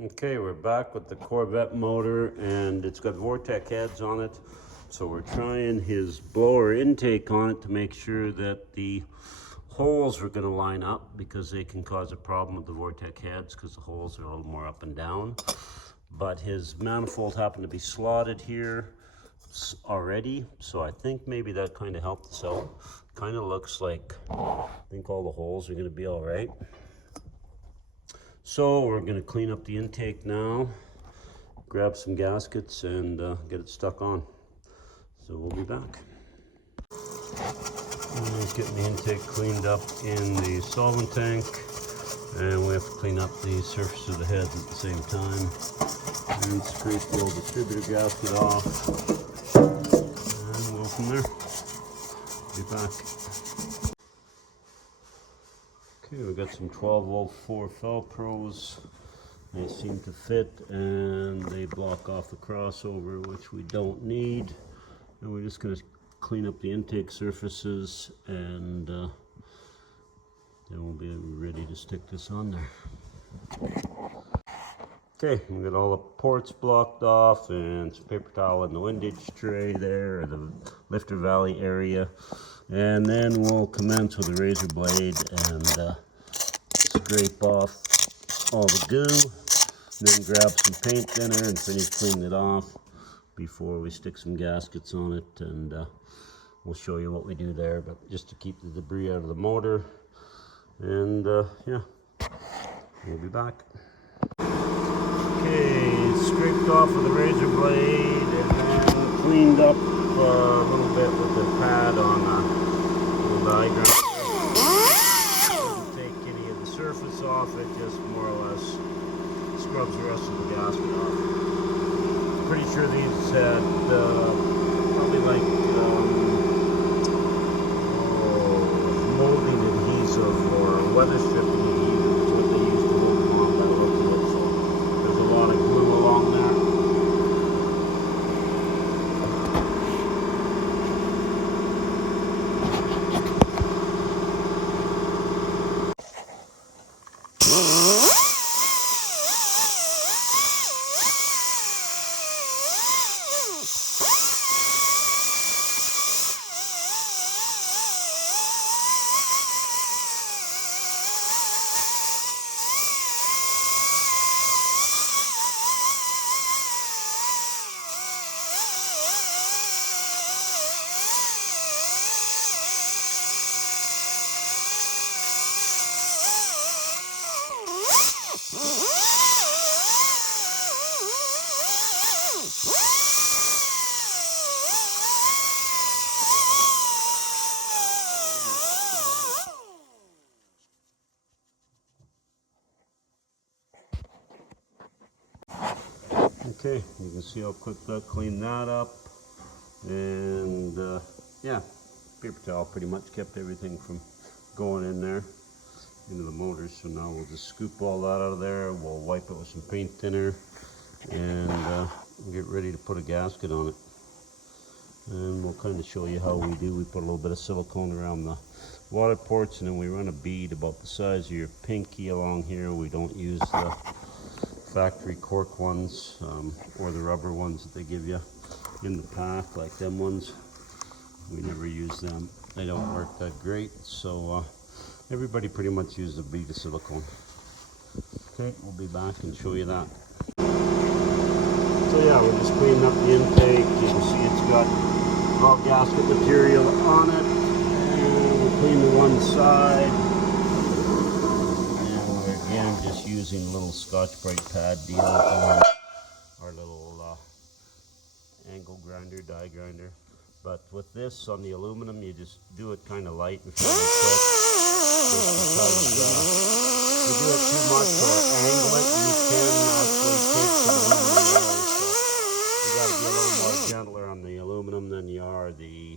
Okay, we're back with the Corvette motor, and it's got Vortec heads on it. So we're trying his blower intake on it to make sure that the holes are going to line up, because they can cause a problem with the Vortec heads because the holes are a little more up and down. But his manifold happened to be slotted here already, so I think maybe that kind of helped us out. Kind of looks like I think all the holes are going to be all right. So we're going to clean up the intake now, grab some gaskets, and get it stuck on. So we'll be back. Just getting the intake cleaned up in the solvent tank, and we have to clean up the surface of the heads at the same time. And scrape the old distributor gasket off, and we'll go from there. Be back. Okay, we've got some 1204 Felpros. They seem to fit, and they block off the crossover, which we don't need. And we're just going to clean up the intake surfaces, and then we'll be ready to stick this on there. Okay, we got all the ports blocked off, and some paper towel in the windage tray there, or the lifter valley area. And then we'll commence with a razor blade and scrape off all the goo, and then grab some paint thinner and finish cleaning it off before we stick some gaskets on it. And we'll show you what we do there, but just to keep the debris out of the motor. And yeah, we'll be back. Okay, scraped off with a razor blade, and then cleaned up a little bit with the pad on a little diagram. Doesn't take any of the surface off, it just more or less scrubs the rest of the gasket off. Pretty sure these had probably like molding adhesive or weather stripping adhesive is what they used to hold them on by the look of it. So there's a lot of glue along there. Okay, you can see how quick that cleaned that up. And yeah, paper towel pretty much kept everything from going in there into the motor. So now we'll just scoop all that out of there. We'll wipe it with some paint thinner, and we'll get ready to put a gasket on it. And we'll kind of show you how we do. We put a little bit of silicone around the water ports, and then we run a bead about the size of your pinky along here. We don't use the factory cork ones or the rubber ones that they give you in the pack, like them ones. We never use them. They don't work that great, so everybody pretty much uses a bead of silicone. Okay, we'll be back and show you that. So yeah, we're just cleaning up the intake. You can see it's got all gasket material on it, and we'll clean the one side. Again, just using a little Scotch-Brite pad deal on our little angle grinder, die grinder. But with this on the aluminum, you just do it kind of light and fairly quick. Just because if you do it too much or angle it, you can actually take some aluminum away. So you got to be a little more gentler on the aluminum than you are the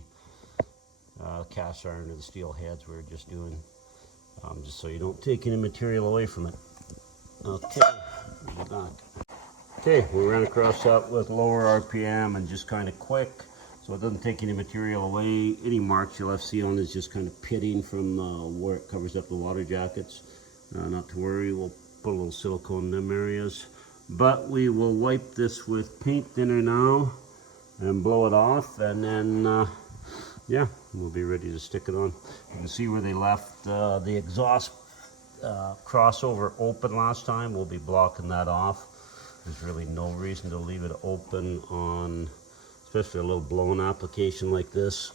cast iron or the steel heads we were just doing. Just so you don't take any material away from it. Okay, we'll be back. Okay, we ran across that with lower RPM and just kind of quick, so it doesn't take any material away. Any marks you'll have to see on is just kind of pitting from where it covers up the water jackets. Not to worry, we'll put a little silicone in them areas. but we will wipe this with paint thinner now and blow it off, and then yeah, we'll be ready to stick it on. You can see where they left the exhaust crossover open last time. We'll be blocking that off. There's really no reason to leave it open on, especially a little blown application like this.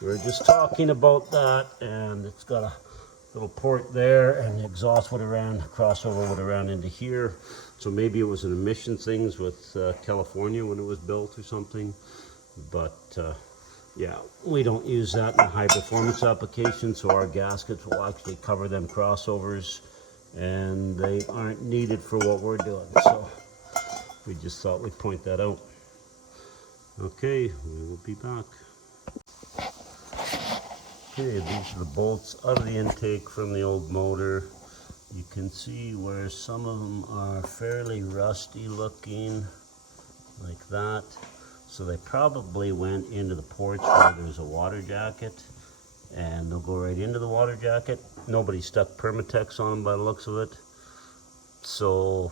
We're just talking about that, and it's got a little port there, and the exhaust would have ran, crossover would have ran into here. So maybe it was an emission things with California when it was built or something. But yeah, we don't use that in a high performance application, so our gaskets will actually cover them crossovers, and they aren't needed for what we're doing. So we just thought we'd point that out. Okay, we will be back. Okay, these are the bolts out of the intake from the old motor. You can see where some of them are fairly rusty looking, like that. So they probably went into the ports where there's a water jacket, and they'll go right into the water jacket. Nobody stuck Permatex on them by the looks of it. So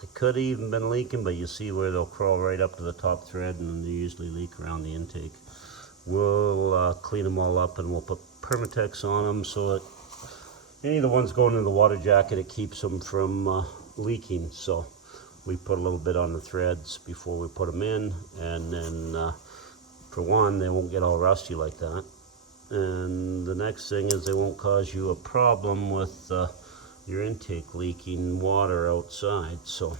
they could have even been leaking, but you see where they'll crawl right up to the top thread, and they usually leak around the intake. We'll clean them all up, and we'll put Permatex on them so that any of the ones going into the water jacket, it keeps them from leaking. So we put a little bit on the threads before we put them in, and then for one, they won't get all rusty like that. And the next thing is they won't cause you a problem with your intake leaking water outside. So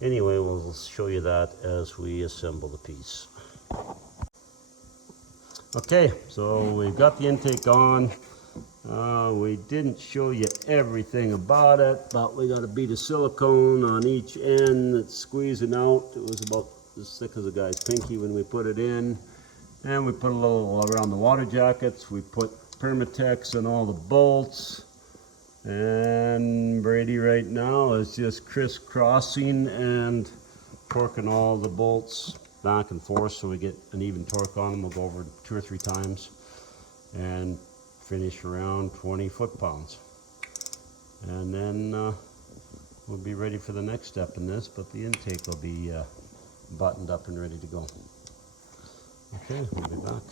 anyway, we'll show you that as we assemble the piece. Okay, so we've got the intake on. We didn't show you everything about it, but we got a bead of silicone on each end that's squeezing out. It was about as thick as a guy's pinky when we put it in. And we put a little around the water jackets. We put Permatex on all the bolts. And Brady right now is just crisscrossing and torquing all the bolts back and forth so we get an even torque on them. We'll go over 2 or 3 times and finish around 20 foot-pounds. And then we'll be ready for the next step in this, but the intake will be buttoned up and ready to go. Okay, we'll be back.